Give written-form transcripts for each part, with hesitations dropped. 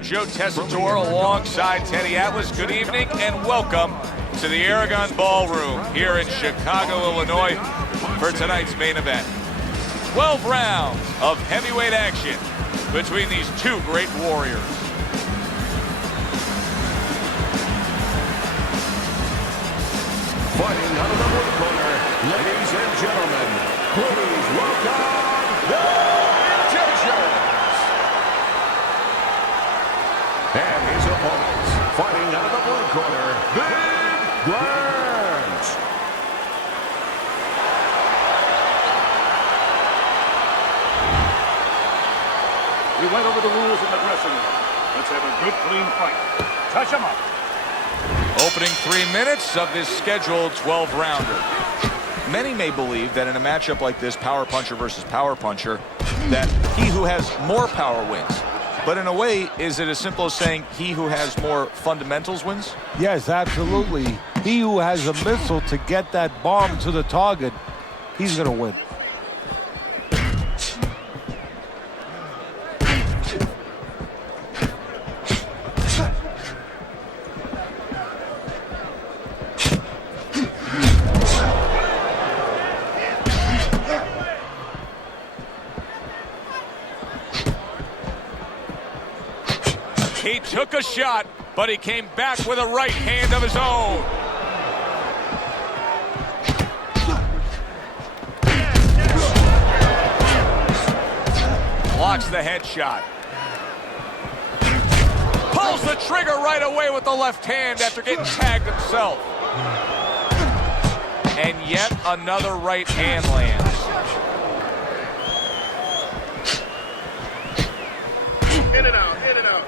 I'm Joe Tessitore alongside Teddy Atlas. Good evening and welcome to the Aragon Ballroom here in Chicago, Illinois for tonight's main event. 12 rounds of heavyweight action between these two great warriors. Fighting out of the blue corner, ladies and gentlemen, please welcome the Magicians. And his opponents, fighting out of the blue corner, the Grant. We went over the rules in the dressing room. Let's have a good, clean fight. Touch them up. Opening 3 minutes of this scheduled 12-rounder. Many may believe that in a matchup like this, power puncher versus power puncher, that he who has more power wins. But in a way, is it as simple as saying he who has more fundamentals wins? Yes, absolutely. He who has a missile to get that bomb to the target, he's going to win. He took a shot, but he came back with a right hand of his own. Blocks the headshot. Pulls the trigger right away with the left hand after getting tagged himself. And yet another right hand lands. In and out, in and out.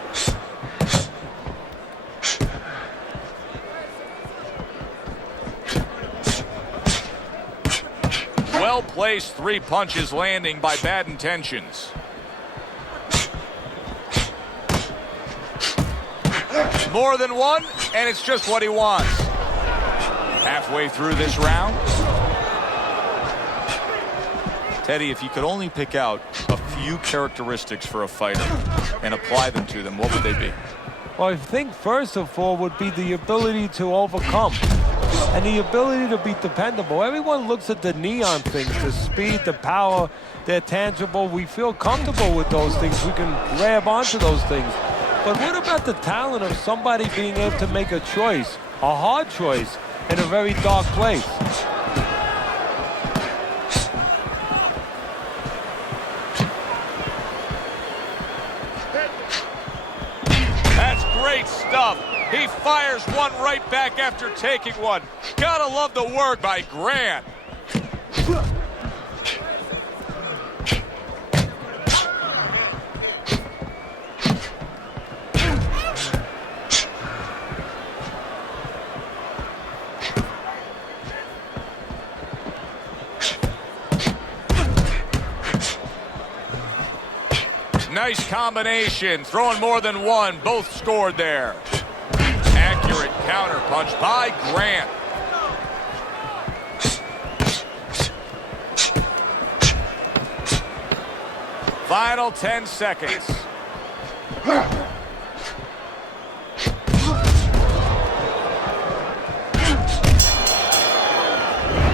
Well-placed 3 punches landing by bad intentions. More than one, and it's just what he wants. Halfway through this round. Teddy, if you could only pick out a few characteristics for a fighter and apply them to them, what would they be? Well, I think first of all would be the ability to overcome and the ability to be dependable. Everyone looks at the neon things, the speed, the power, they're tangible. We feel comfortable with those things. We can grab onto those things. But what about the talent of somebody being able to make a choice, a hard choice, in a very dark place? That's great stuff. He fires one right back after taking one. Gotta love the work by Grant. Nice combination, throwing more than one, both scored there. Accurate counter punch by Grant. Final 10 seconds.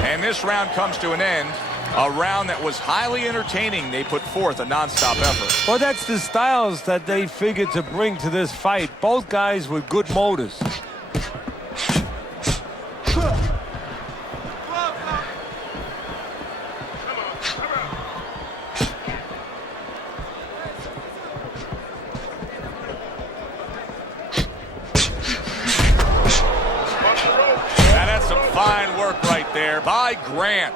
And this round comes to an end. A round that was highly entertaining. They put forth a non-stop effort. Well, that's the styles that they figured to bring to this fight. Both guys with good motors. That's some fine work right there by Grant.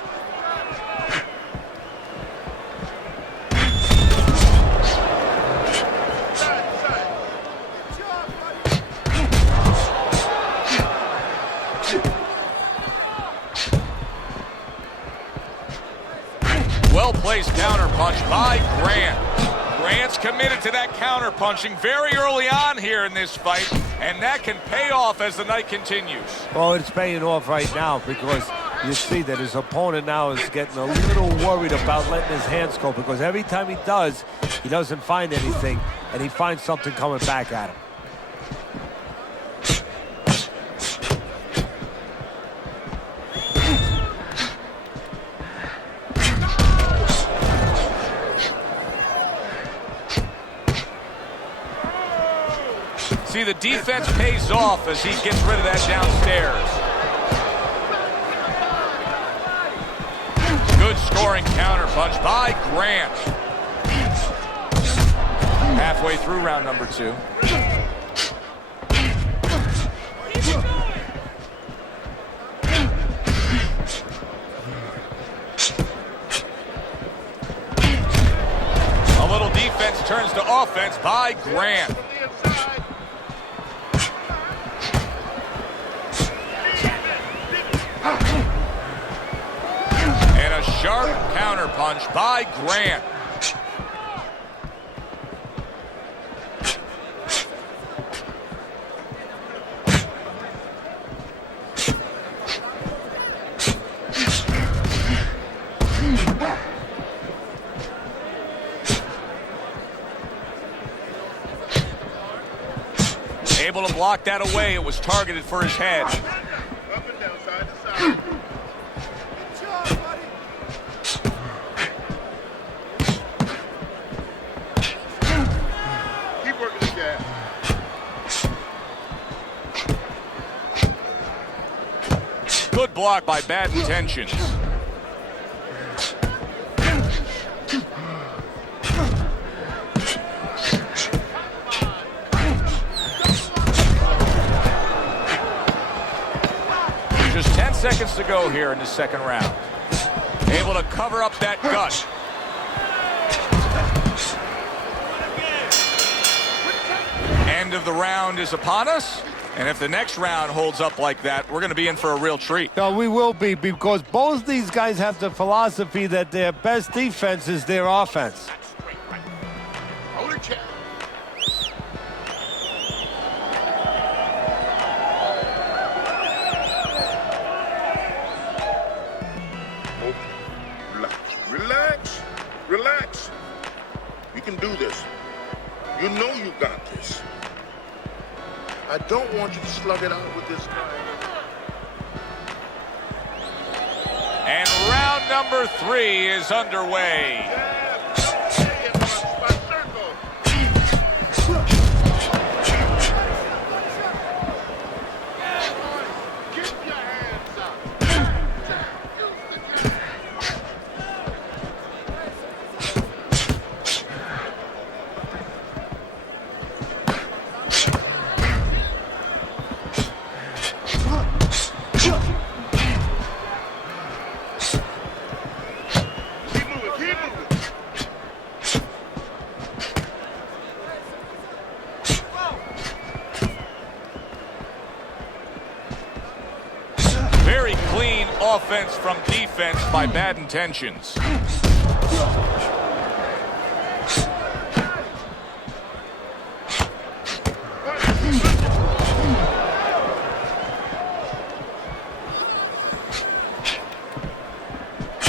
Well-placed counter punch by Grant. Grant's committed to that counter punching very early on here in this fight, and that can pay off as the night continues. Well, it's paying off right now because you see that his opponent now is getting a little worried about letting his hands go, because every time he does, he doesn't find anything. and he finds something coming back at him. See, the defense pays off as he gets rid of that downstairs. Good scoring counterpunch by Grant. Halfway through round number 2. A little defense turns to offense by Grant. Sharp counterpunch by Grant. Able to block that away. It was targeted for his head. Up and down, side to side. Good block by Bad Intentions. Just 10 seconds to go here in the second round. Able to cover up that gut. End of the round is upon us. And if the next round holds up like that, we're going to be in for a real treat. No, we will be, because both these guys have the philosophy that their best defense is their offense. Hold it, Chad. Relax. Relax. You can do this. You know you got this. I don't want you to slug it out with this guy. And round number 3 is underway. Very clean offense from defense by Bad Intentions.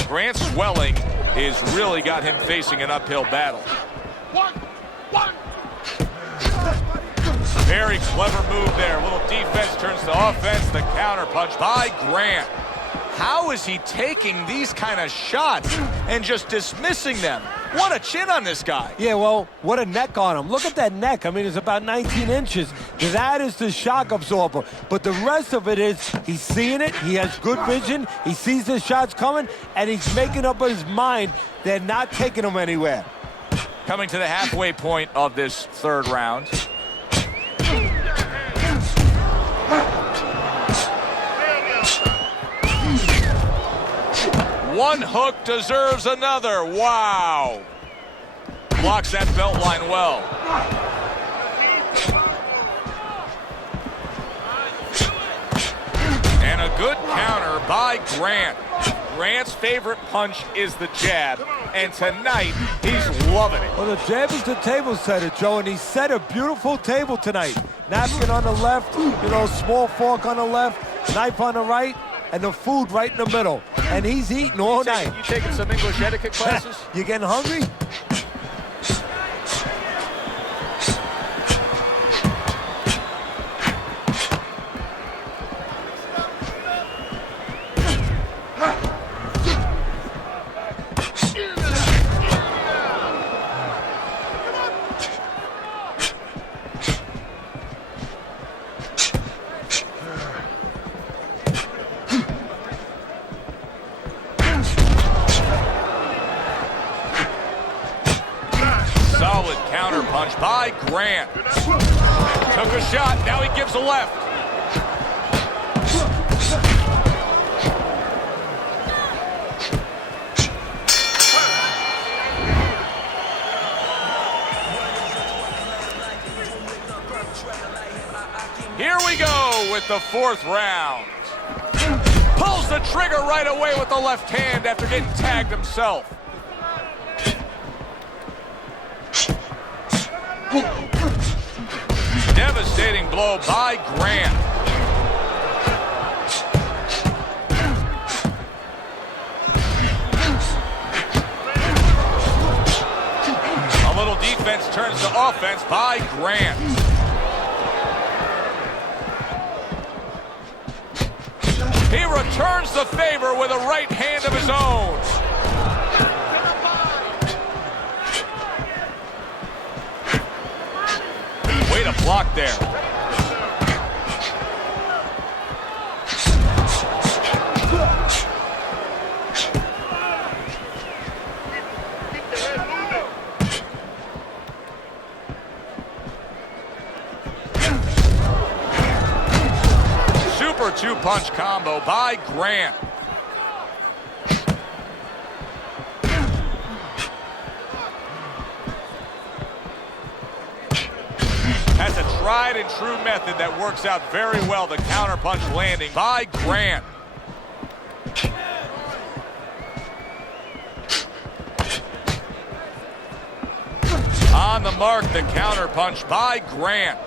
Grant's swelling is really got him facing an uphill battle. Very clever move there. Little defense turns to offense. The counter punch by Grant. How is he taking these kind of shots and just dismissing them? What a chin on this guy. Yeah, well, what a neck on him. Look at that neck. I mean, it's about 19 inches. That is the shock absorber. But the rest of it is he's seeing it. He has good vision. He sees the shots coming, and he's making up his mind they're not taking him anywhere. Coming to the halfway point of this third round. One hook deserves another. Wow. Blocks that belt line well. And a good counter by Grant. Grant's favorite punch is the jab, and tonight he's loving it. Well, the jab is the table setter, Joe, and he set a beautiful table tonight. Napkin on the left, small fork on the left, knife on the right, and the food right in the middle. And he's eating all night. You taking some English etiquette classes? You getting hungry? Took a shot, now he gives a left. Here we go with the 4th round. Pulls the trigger right away with the left hand after getting tagged himself. Devastating blow by Grant. A little defense turns to offense by Grant. He returns the favor with a right hand of his own. Way to block there. Super 2-punch combo by Grant. That's a tried and true method that works out very well. The counterpunch landing by Grant. On the mark, the counterpunch by Grant.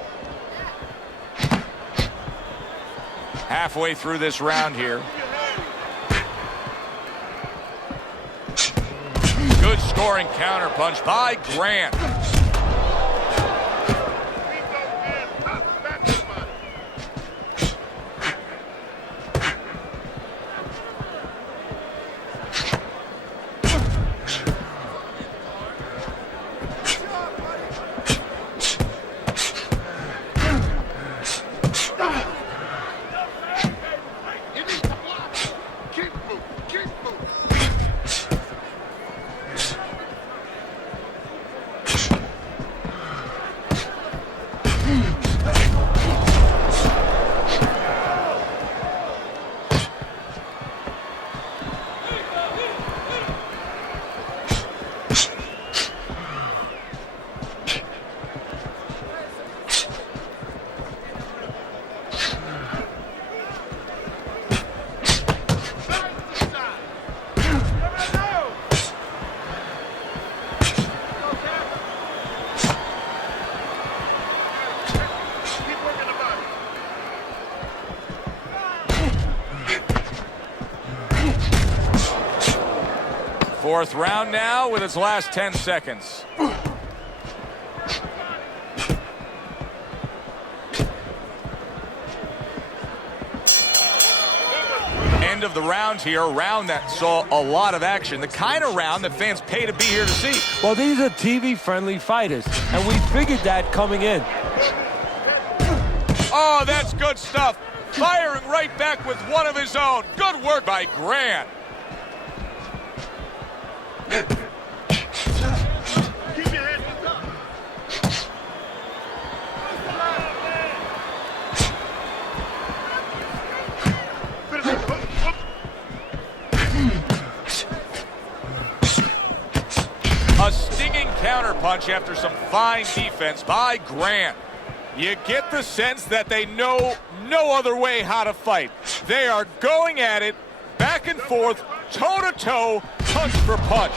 Halfway through this round here. Good scoring counterpunch by Grant. Fourth round now with its last 10 seconds. End of the round here, a round that saw a lot of action. The kind of round that fans pay to be here to see. Well, these are TV-friendly fighters, and we figured that coming in. Oh, that's good stuff. Firing right back with one of his own. Good work by Grant. Keep your head up. A stinging counterpunch after some fine defense by Grant. You get the sense that they know no other way how to fight. They are going at it, back and forth, toe-to-toe, punch for punch.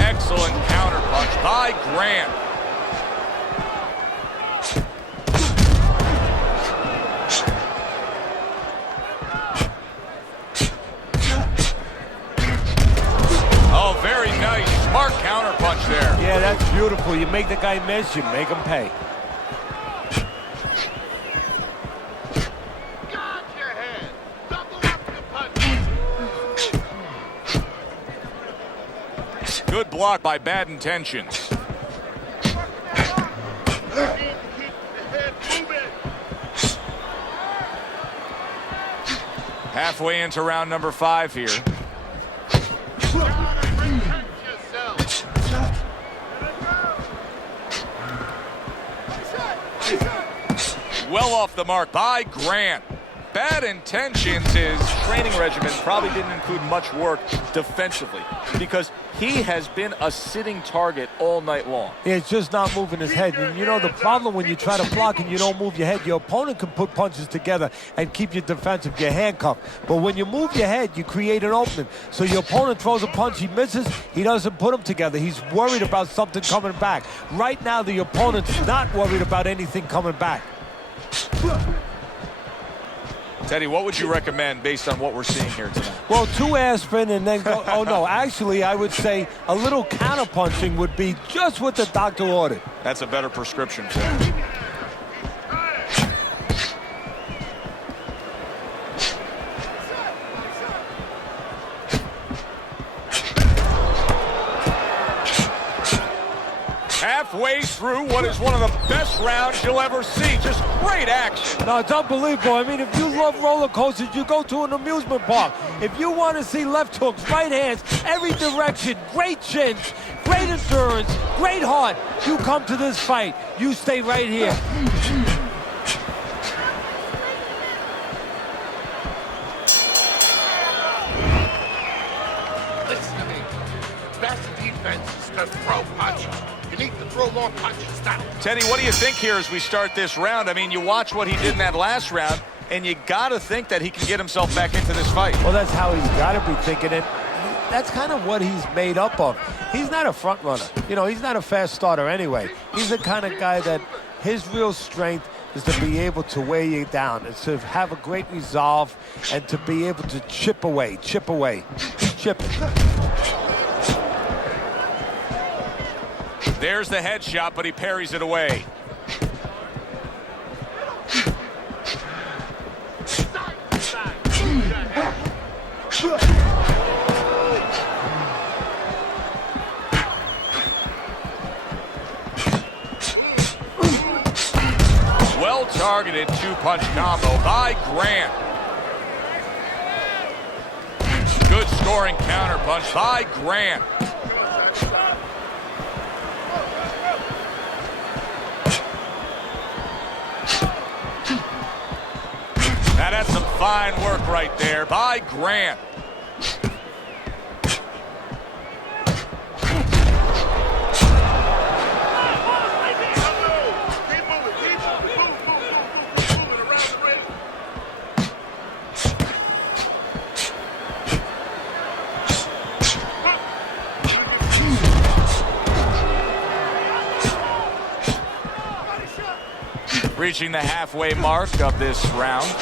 Excellent counterpunch by Grant. Oh, very nice. Smart counterpunch there. Yeah, that's beautiful. You make the guy miss, you make him pay. Good block by Bad Intentions. Halfway into round number 5 here. Well off the mark by Grant. Bad intentions. His training regimen probably didn't include much work defensively because he has been a sitting target all night long. Yeah, it's just not moving his head. And you know the problem when you try to block and you don't move your head, your opponent can put punches together and keep you defensive, you're handcuffed. But when you move your head, you create an opening. So your opponent throws a punch, he misses, he doesn't put them together. He's worried about something coming back. Right now, the opponent's not worried about anything coming back. Teddy, what would you recommend based on what we're seeing here tonight? Well, 2 aspirin and then go. Oh, no, actually, I would say a little counterpunching would be just what the doctor ordered. That's a better prescription for him. Halfway through what is one of the best rounds you'll ever see. Just great action. No, it's unbelievable. I mean, if you love roller coasters, you go to an amusement park. If you want to see left hooks, right hands, every direction, great chins, great endurance, great heart, you come to this fight. You stay right here. Listen to me. Best defense is to throw punches. You need to throw more punches. Stop. Teddy, what do you think here as we start this round? I mean, you watch what he did in that last round, and you got to think that he can get himself back into this fight. Well, that's how he's got to be thinking it. That's kind of what he's made up of. He's not a front runner. You know, he's not a fast starter anyway. He's the kind of guy that his real strength is to be able to weigh you down, and to have a great resolve, and to be able to chip away. Chip. There's the headshot, but he parries it away. Well-targeted two-punch combo by Grant. Good scoring counterpunch by Grant. Now that's some fine work right there by Grant. Reaching the halfway mark of this round.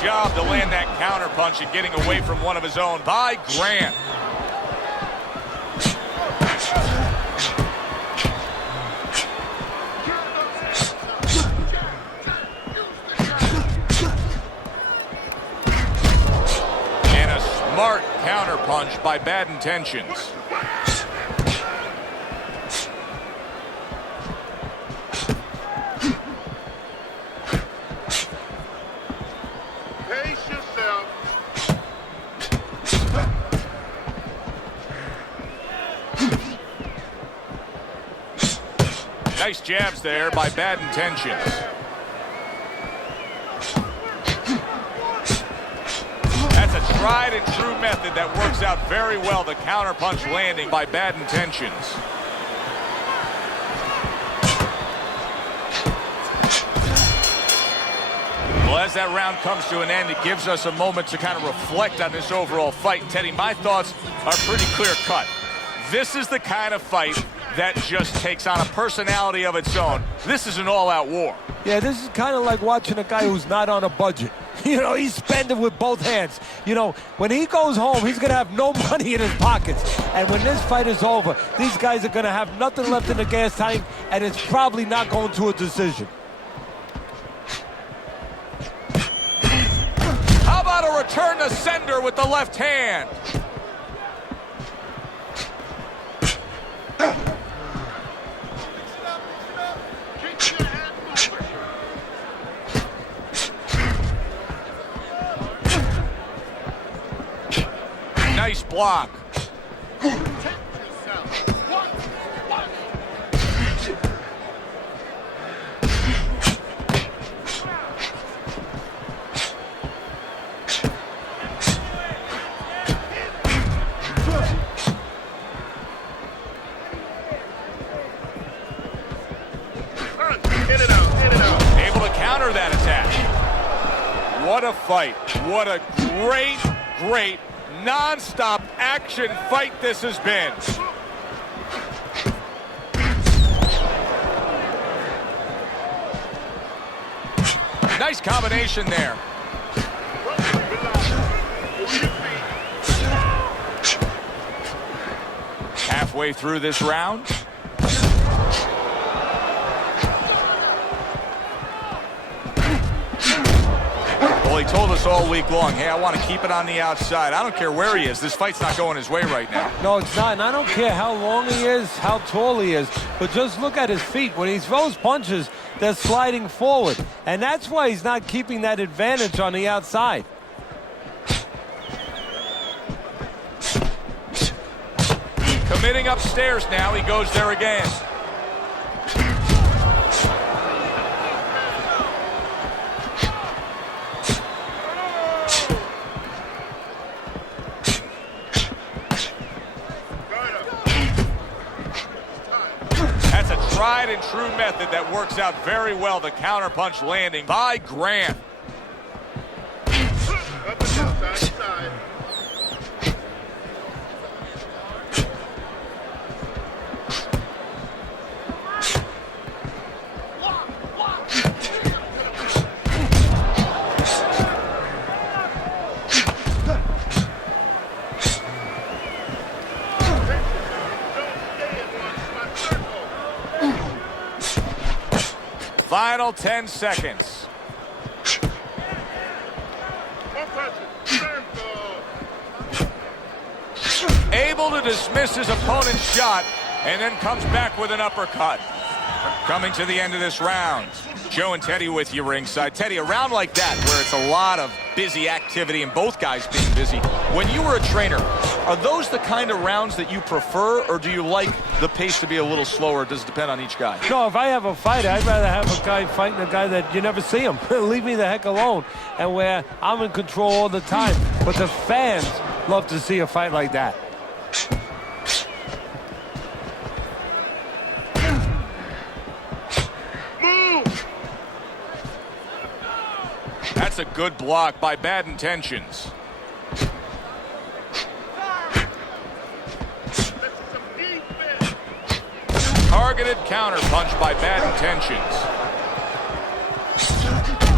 Job to land that counter punch and getting away from one of his own by Grant. And a smart counter punch by Bad Intentions. Nice jabs there by Bad Intentions. That's a tried and true method that works out very well. The counterpunch landing by Bad Intentions. Well, as that round comes to an end, it gives us a moment to kind of reflect on this overall fight. Teddy, my thoughts are pretty clear cut. This is the kind of fight that just takes on a personality of its own. This is an all-out war. Yeah, this is kind of like watching a guy who's not on a budget. You know, he's spending with both hands. You know, when he goes home, he's going to have no money in his pockets. And when this fight is over, these guys are going to have nothing left in the gas tank, and it's probably not going to a decision. How about a return to sender with the left hand? Nice block. Able to counter that attack. What a fight. What a great non-stop action fight this has been. Nice combination there. Halfway through this round. Well, he told us all week long, hey, I want to keep it on the outside. I don't care where he is. This fight's not going his way right now. No, it's not. And I don't care how long he is, how tall he is, but just look at his feet. When he throws punches, they're sliding forward. And that's why he's not keeping that advantage on the outside. Committing upstairs now. He goes there again. That's a tried and true method that works out very well. The counterpunch landing by Grant. Up and down, side to side. Final 10 seconds. Able to dismiss his opponent's shot and then comes back with an uppercut. Coming to the end of this round. Joe and Teddy with you ringside. Teddy, a round like that where it's a lot of busy activity and both guys being busy. When you were a trainer, are those the kind of rounds that you prefer, or do you like the pace to be a little slower? Does it depend on each guy? No, if I have a fight, I'd rather have a guy fighting a guy that you never see him. Leave me the heck alone. And where I'm in control all the time. But the fans love to see a fight like that. That's a good block by Bad Intentions. Targeted counter punch by Bad Intentions.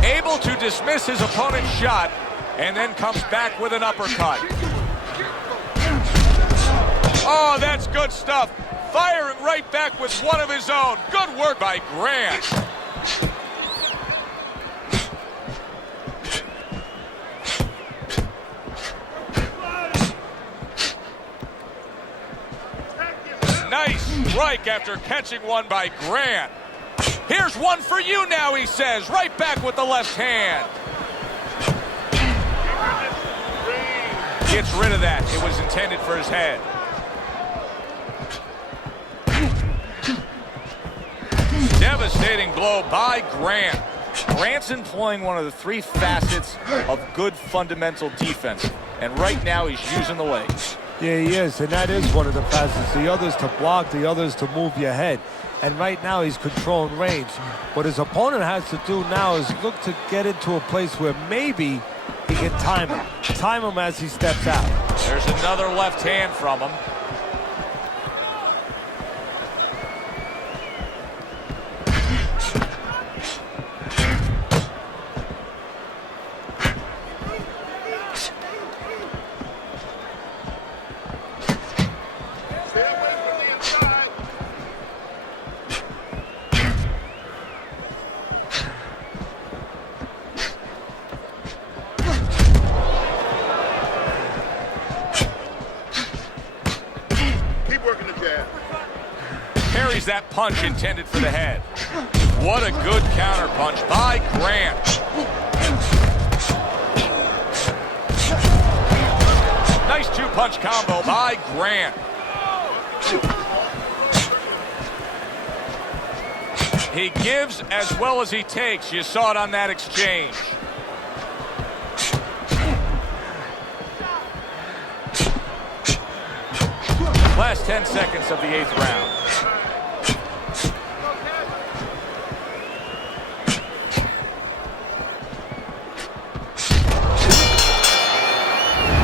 Able to dismiss his opponent's shot and then comes back with an uppercut. Oh, that's good stuff. Firing right back with one of his own. Good work by Grant. Nice strike after catching one by Grant. Here's one for you now, he says. Right back with the left hand. Gets rid of that. It was intended for his head. Devastating blow by Grant. Grant's employing one of the three facets of good fundamental defense. And right now he's using the legs. Yeah, he is, and that is one of the facets. The other's to block, the other's to move your head. And right now he's controlling range. What his opponent has to do now is look to get into a place where maybe he can time him. Time him as he steps out. There's another left hand from him. Keep working the jab. Parries that punch intended for the head. What a good counter punch by Grant. Nice two-punch combo by Grant. He gives as well as he takes. You saw it on that exchange. Last 10 seconds of the 8th round.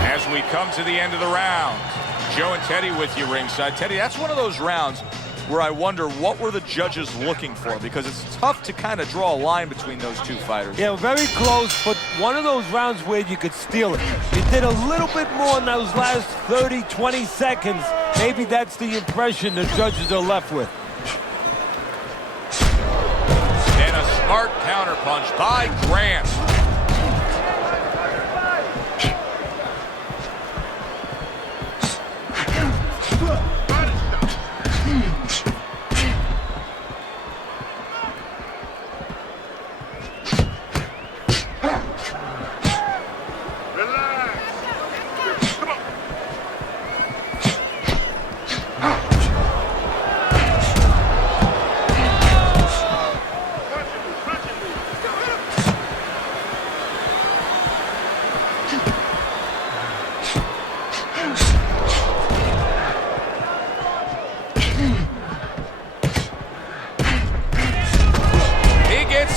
As we come to the end of the round, Joe and Teddy with you ringside. Teddy, that's one of those rounds where I wonder what were the judges looking for, because it's tough to kind of draw a line between those two fighters. Yeah, very close, but one of those rounds where you could steal it. You did a little bit more in those last 30, 20 seconds. Maybe that's the impression the judges are left with. And a smart counterpunch by Grant.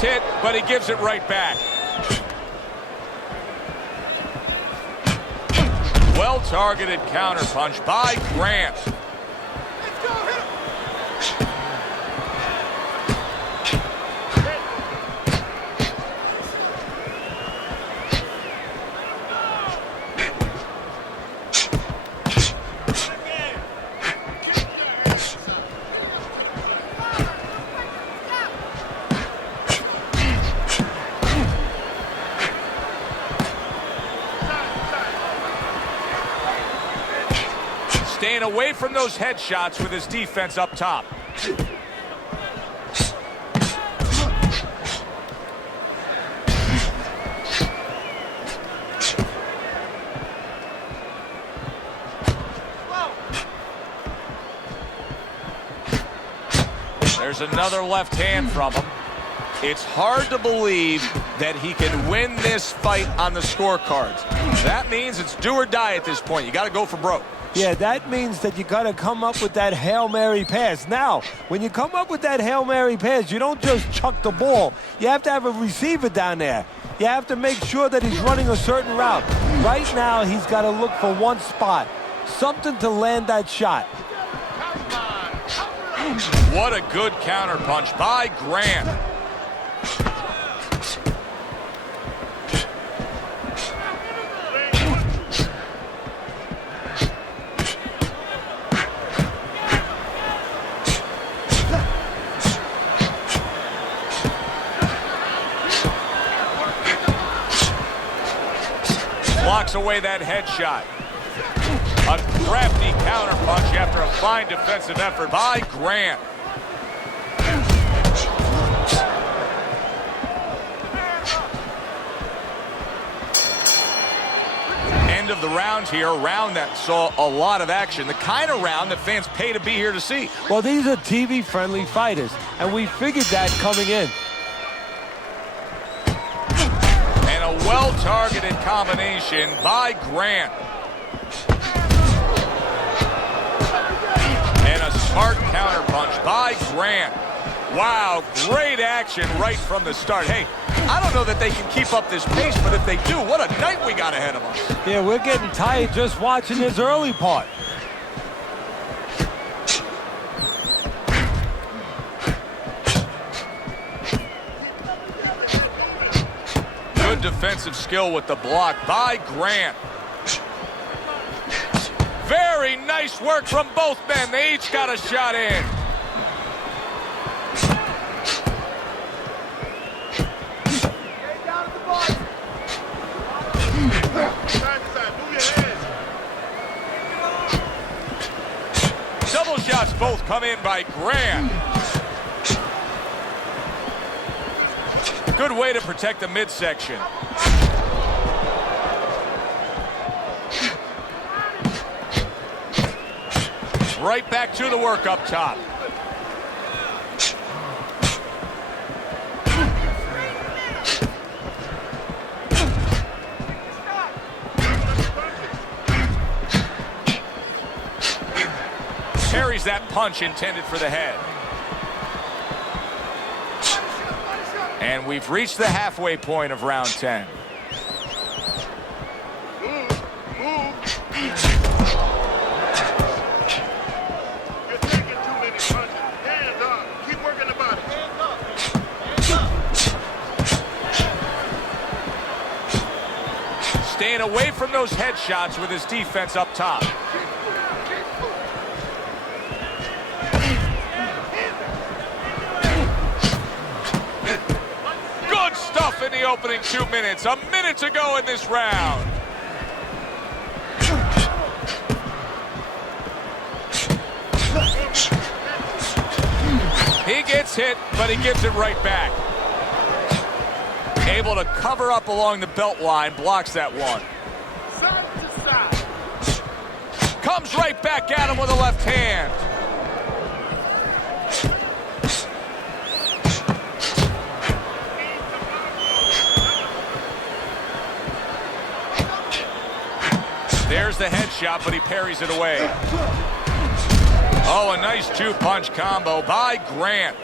Hit, but he gives it right back. Well-targeted counterpunch by Grant. Staying away from those headshots with his defense up top. There's another left hand from him. It's hard to believe that he can win this fight on the scorecards. That means it's do or die at this point. You got to go for broke. Yeah, that means that you got to come up with that Hail Mary pass. Now, when you come up with that Hail Mary pass, you don't just chuck the ball. You have to have a receiver down there. You have to make sure that he's running a certain route. Right now, he's got to look for one spot, something to land that shot. What a good counterpunch by Grant. Blocks away that headshot. A crafty counterpunch after a fine defensive effort by Grant. End of the round here, a round that saw a lot of action, the kind of round that fans pay to be here to see. Well, these are TV-friendly fighters, and we figured that coming in. A well-targeted combination by Grant. And a smart counterpunch by Grant. Wow, great action right from the start. Hey, I don't know that they can keep up this pace, but if they do, what a night we got ahead of us. Yeah, we're getting tired just watching this early part. Good defensive skill with the block by Grant. Very nice work from both men. They each got a shot in. Double shots both come in by Grant. Good way to protect the midsection. Right back to the work up top. Parries that punch intended for the head. And we've reached the halfway point of round 10. Staying away from those headshots with his defense up top. Good stuff in the opening 2 minutes. A minute to go in this round. He gets hit, but he gives it right back. Able to cover up along the belt line, blocks that one. Comes right back at him with a left hand. There's the headshot, but he parries it away. Oh, a nice two-punch combo by Grant.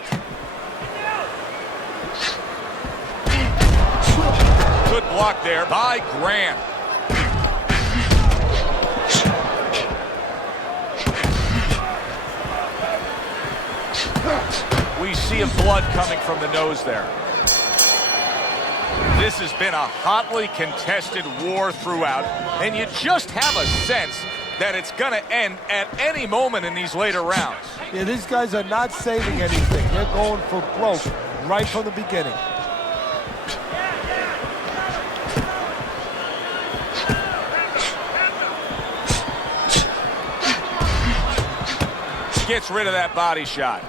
Good block there by Grant. We see a blood coming from the nose there. This has been a hotly contested war throughout, and you just have a sense that it's going to end at any moment in these later rounds. Yeah, these guys are not saving anything. They're going for broke right from the beginning. Gets rid of that body shot.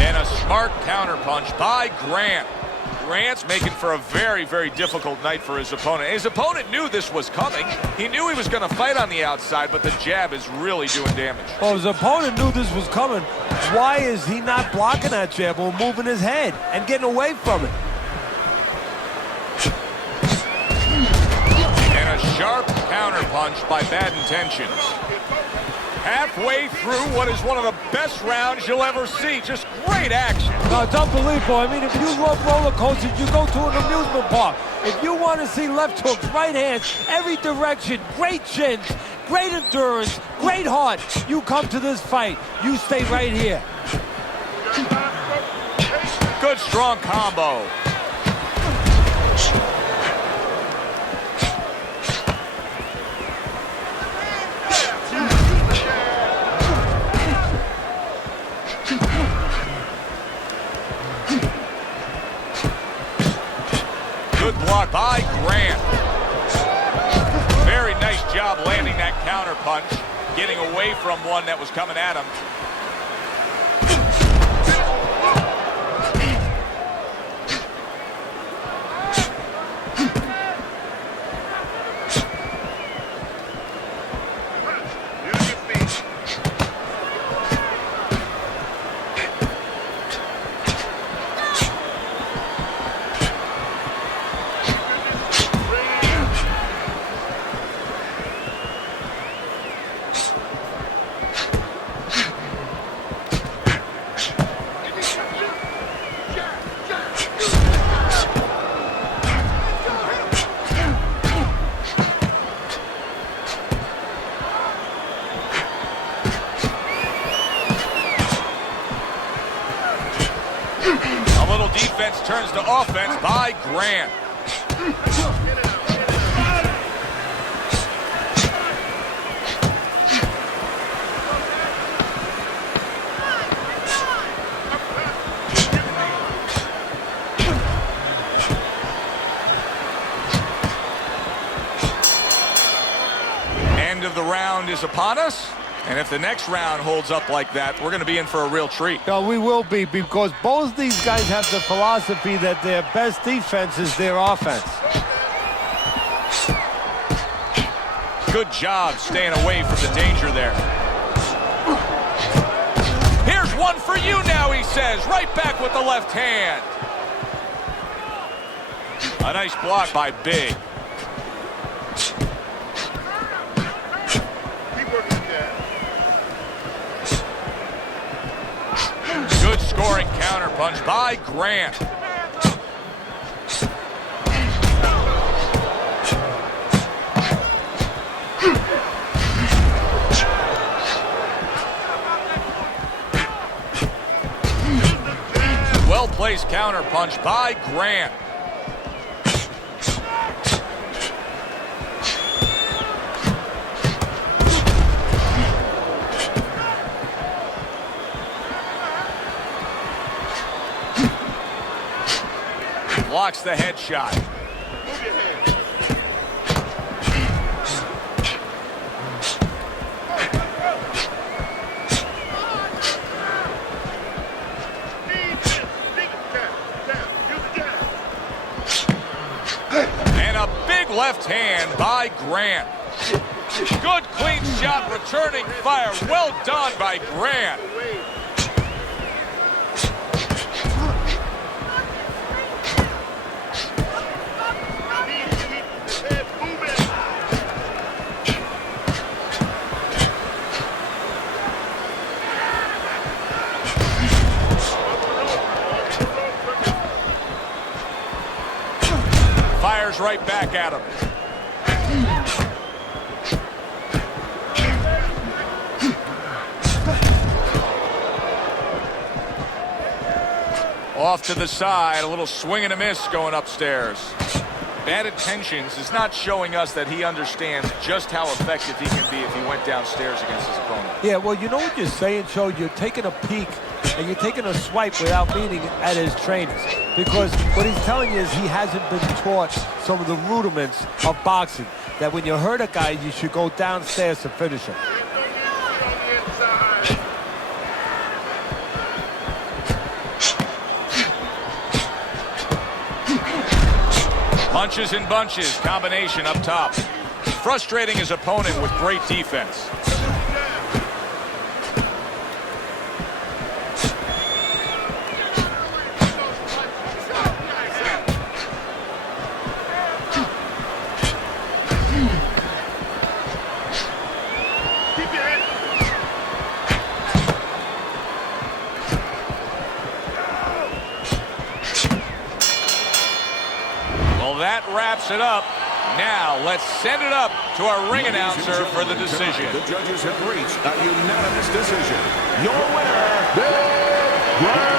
And a smart counterpunch by Grant. Grant's making for a very, very difficult night for his opponent. His opponent knew this was coming. He knew he was going to fight on the outside, but the jab is really doing damage. Well, his opponent knew this was coming. Why is he not blocking that jab or moving his head and getting away from it? And a sharp counterpunch by Bad Intentions. Halfway through what is one of the best rounds you'll ever see. Just great action. No, it's unbelievable. I mean, if you love roller coasters, you go to an amusement park. If you want to see left hooks, right hands, every direction, great chins, great endurance, great heart, you come to this fight. You stay right here. Good strong combo. Good block by Grant. Very nice job landing that counter punch, getting away from one that was coming at him. A little defense turns to offense by Grant. end of the round is upon us. And if the next round holds up like that, we're going to be in for a real treat. No, we will be, because both these guys have the philosophy that their best defense is their offense. Good job staying away from the danger there. Here's one for you now, he says. Right back with the left hand. A nice block by Big. Good scoring counterpunch by Grant. Well-placed counterpunch by Grant. Blocks the headshot. And a big left hand by Grant. Good clean shot, returning fire. Well done by Grant. Fires right back at him. Off to the side, a little swing and a miss going upstairs. Bad intentions is not showing us that he understands just how effective he can be if he went downstairs against his opponent. Yeah, well, you know what you're saying, Joe? You're taking a peek and you're taking a swipe without meaning at his trainers. Because what he's telling you is he hasn't been taught some of the rudiments of boxing. That when you hurt a guy, you should go downstairs to finish him. Punches and bunches, combination up top. Frustrating his opponent with great defense. Well, that wraps it up. Now, let's send it up to our ring announcer for the decision. The judges have reached a unanimous decision. Your winner, Big Grant.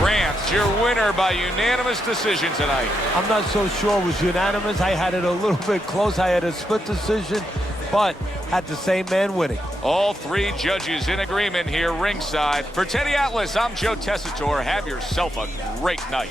Grant's your winner by unanimous decision tonight. I'm not so sure it was unanimous. I had it a little bit close. I had a split decision, but had the same man winning. All three judges in agreement here ringside. For Teddy Atlas, I'm Joe Tessitore. Have yourself a great night.